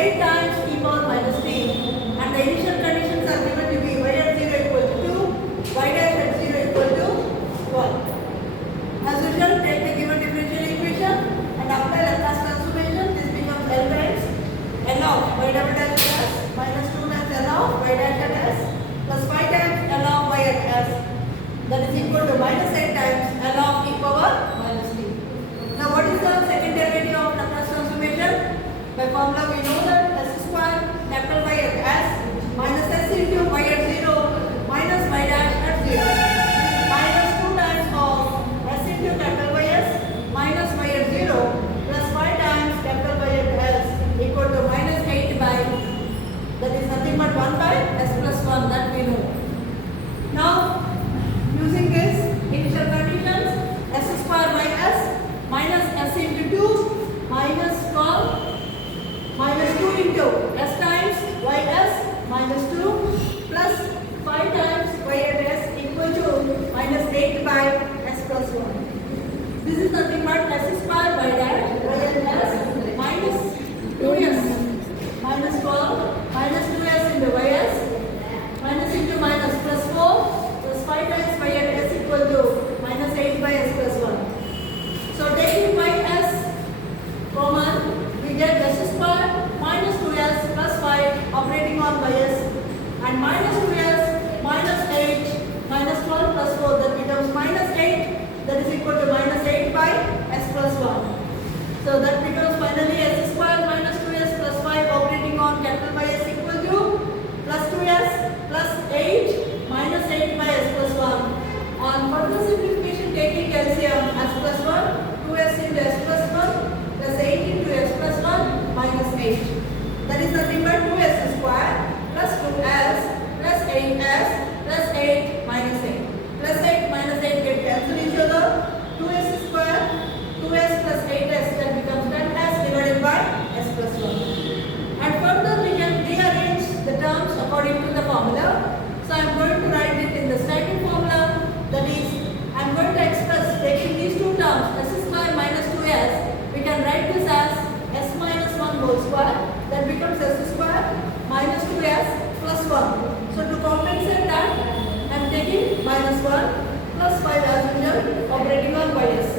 8 times e power minus t, and the initial conditions are given to be y at 0 equal to 2, y dash at 0 equal to 1. As usual, take the given differential equation and apply Laplace transformation. This becomes L times L of y double dash at s minus 2 times L of y dash at s plus 5 times L of y at s, that is equal to minus 8 times L of e power minus t. Now what is the second derivative of Laplace transformation? By formula we know that s square capital Y at s minus s into y at 0 minus y dash at 0 minus 2 times of s into capital Ys minus y at 0 plus 5 times capital Y at s equal to minus 8 by, that is nothing but 1 by s plus 1, that we know. Now using this initial conditions, s square by s minus s into 2 minus 12 minus 2 into s times ys minus 2 plus 5 times y at s equal to minus 8 by s plus 1. This is nothing but s square by dash y at s minus 2s minus 12 minus 2s into ys minus into minus plus 4 plus 5 times y at s equal to minus 8 by s plus 1. So taking ys common, we get s square minus 2s plus 5 operating on ys and minus 2s minus 8 minus 12 plus 4, that becomes minus 8, that is equal to minus 8 by s plus 1. So that becomes finally s square minus 2s plus 5 operating on capital ys equal to plus 2s plus 8 minus 8 by s plus 1. On further simplification, taking LCM s plus 1, 2s into s plus 1 plus 8 into s plus 1 minus 8. That is nothing but 2s square plus 2s plus 8s plus 8 minus 8. Plus 8 minus 8 get cancelled each other. 2s square, 2s plus 8s, that becomes 10s divided by s plus 1. And further we can rearrange the terms according to the formula. So I am going to write it in the starting formula, that is I am going to express taking these two terms s square minus 2s, we can write this as s minus 1 whole square, that becomes s square minus 2s plus 1. So to compensate that, I am taking minus 1 plus 5 as usual operating on ys.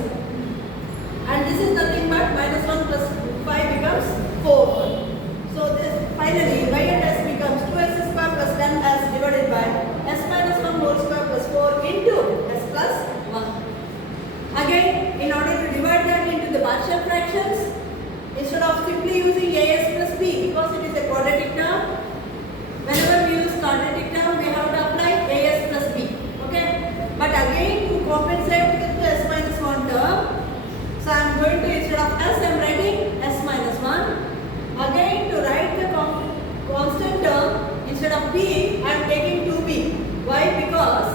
And this is nothing but minus 1 plus 5 becomes 4. So this finally y at s becomes 2s square plus 10s divided by s minus 1 whole square plus 4 into s plus 1. Again, in order to divide that into the partial fractions, instead of simply using as plus b, because it is a quadratic term, whenever we use quadratic term we have to apply as plus b. Okay, but again to compensate with the s minus 1 term, so I am going to, instead of s I am writing s minus 1. Again to write the constant term, instead of b I am taking 2b. Why? Because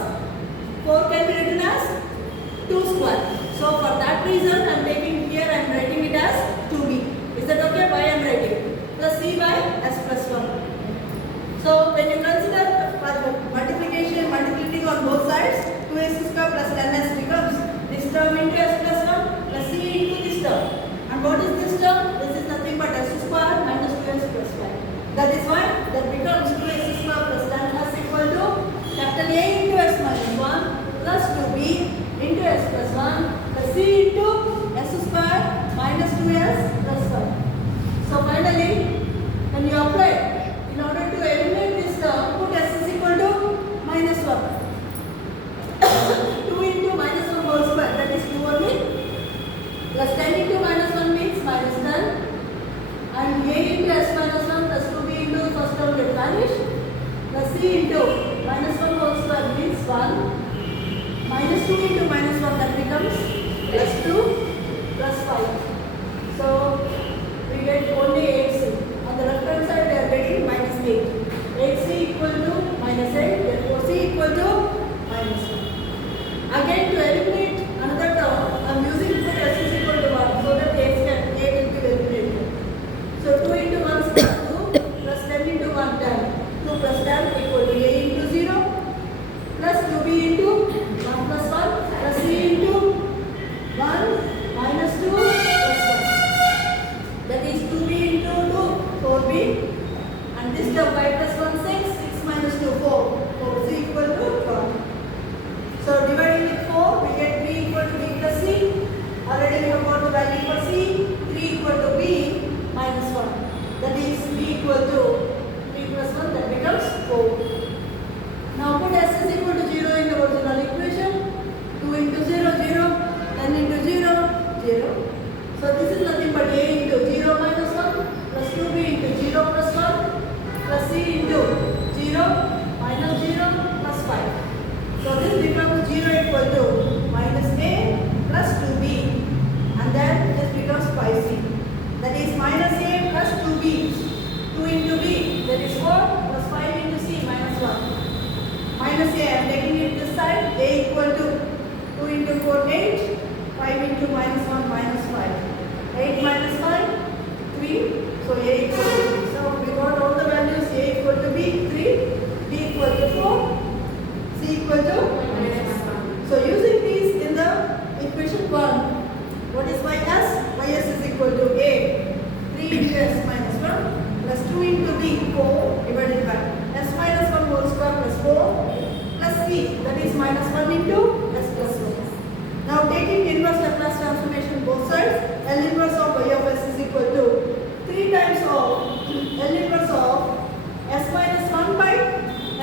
4 can be written as 2 square. So for that reason I am taking here, I am writing it as 2b. Is that okay? Why I am writing plus c by s plus 1. So when you consider multiplication on both sides, 2s square plus 10s becomes this term into s plus 1 plus c into this term. And what is this term? This is nothing but s square minus 2s plus 5. That is why that becomes 2s square plus 10s equal to capital A into s minus 1 plus 2b into s plus 1 plus c into s square minus 2s plus 5. So finally, when you apply, in order to eliminate this term, put s is equal to minus 1. 2 into minus 1 whole square, that is 2 only, plus 10 into minus 1 means minus 10, and a into s minus 1 plus 2b into first term will vanish, plus c into minus 1 whole square means 1, minus 2 into minus 1, that becomes plus 2 plus 5. So we get only 8c. On the left hand side we are getting minus 8. 8c equal to minus 8, therefore c equal to minus 1. Again to eliminate another term, I am using put s is equal to 1 so that a will be eliminated. So 2 into 1 is 2 plus 10 into 1 10. 2 plus 10 equal to a into 0 plus 2b into 1 plus 1 plus c into 1 minus 2 equal to 3 plus 1, that becomes 4. Now put s is equal to 0 in the original equation. 2 into 0, 0, 10 into 0, 0. So this is nothing but a into 0 minus 1 plus 2b into 0 plus 1 plus c into 0 minus 0 plus 5. So this becomes 0 equal to minus a plus 2b, and then this becomes 5c. That is minus a plus 2b. 2 into b, that is 4 plus 5 into c minus 1. Minus a, I am taking it this side. A equal to 2 into 4, 8. 5 into minus 1 minus 5. 8 minus 5, 3. So a equal to 3. So we got all the values. A equal to b, 3. B equal to 4. C equal to minus 1. So using these in the equation 1, what is ys? Ys is equal to a 3 into s minus 1 plus 2 into b, 4 divided by s minus 1 whole square plus 4 plus c, that is minus 1 into s plus 1. Now taking inverse Laplace transformation both sides, L inverse of y of s is equal to 3 times of L inverse of s minus 1 by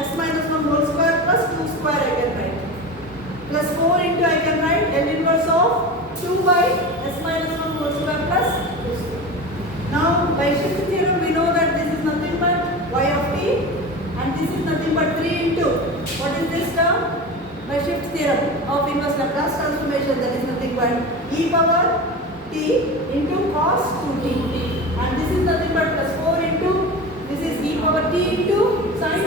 s minus 1 whole square plus 2 square I can write. Plus 4 into I can write L inverse of 2 by s minus 1 whole square plus 2 square. Now by shift theorem we know that this is nothing but y of t, and this is nothing but 3 into, what is this term? By shift theorem of inverse Laplace transformation, that is nothing but e power t into cos 2t, and this is nothing but plus 4 into, this is e power t into sin